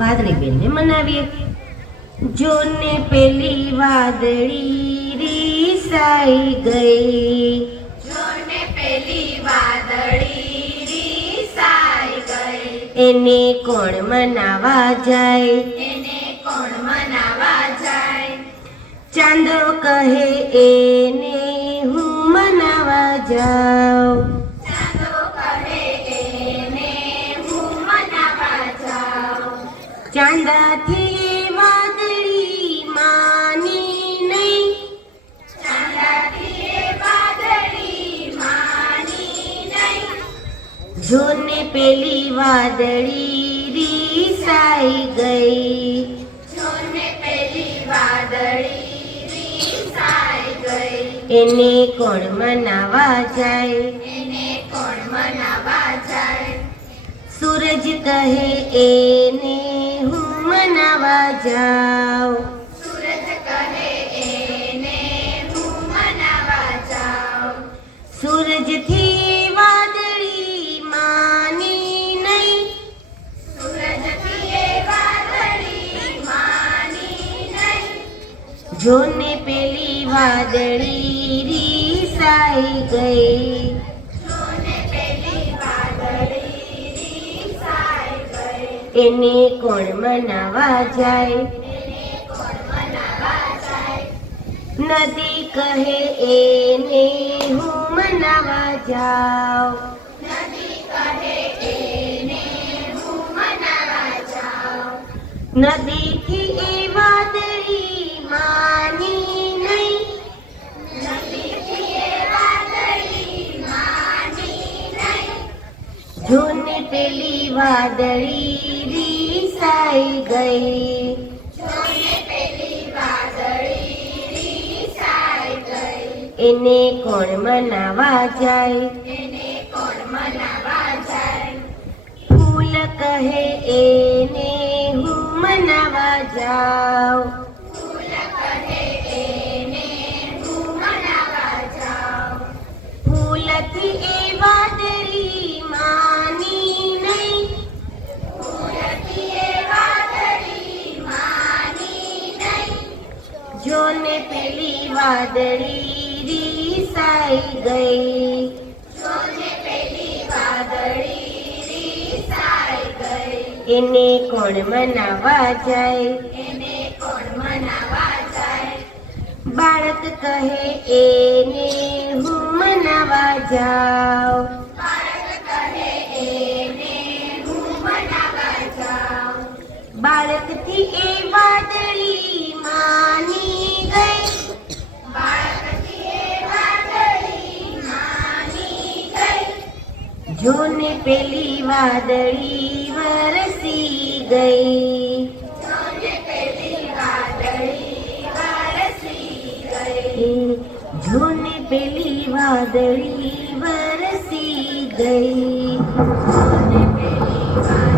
વાદળીબેનને મનાવીએ. જોને પેલી વાદળી રીસાઈ ગઈ, જોને પેલી વાદળી રીસાઈ ગઈ, એને કોણ મનાવા જાય, એને કોણ મનાવા જાય. ચાંદો કહે એને હું મનાવા જાઉં, ચાંદો કહે એને હું મનાવા જાઉં. ચાંદાથી વાદળી માની નહીં, ચાંદાથી એ વાદળી માની નહીં, જોને પેલી વાદળી રીસાઈ ગઈ, જોને પેલી વાદળી રીસાઈ ગઈ, એને કોણ મનાવા જાય. એને કોણ મનાવા જાય. સૂરજ કહે એને હું મનાવા જાઉં, સૂરજ કહે એને હું મનાવા જાઉં. સૂરજથી વાદળી માની નહીં, સૂરજથી એ વાદળી માની નહીં, જોને પેલી વાદળી રીસાઈ ગઈ, જોને પેલી વાદળી રીસાઈ ગઈ, એને કોણ મનાવા જાય. એને કોણ મનાવા જાય. નદી કહે એને હું મનાવા જાઉં, નદી કહે એને હું મનાવા જાઉં. નદીથી એ વાદળી માની નહીં, નદીથી એ વાદળી માની નહીં, જોને પેલી વાદળી રીસાઈ ગઈ, જોને પેલી વાદળી રીસાઈ ગઈ, એને કોણ મનાવા જાય. એને કોણ મનાવા જાય. ફૂલ કહે એને હું મનાવા જાઉં, ફૂલ કહે એને હું મનાવા જાઉં. ફૂલથી એ વાદળી માની નહીં, ફૂલથી એ વાદળી માની નહીં, જોને પેલી વાદળી રીસાઈ ગઈ, જોને પેલી વાદળી રીસાઈ ગઈ, એને કોણ મનાવા જાય. એને કોણ મનાવા જાય. બાળક કહે એને હું મનાવા જાઉં, બાળક કહે એને હું મનાવા જાઉં. બાળકથી એ વાદળી માની ગઈ, બાળકથી એ વાદળી માની ગઈ, જોને પેલી વાદળી વરસી ગઈ, જોને પેલી વાદળી વરસી ગઈ, જોને પેલી વાદળી વરસી ગઈ, જોને પેલી વાદળી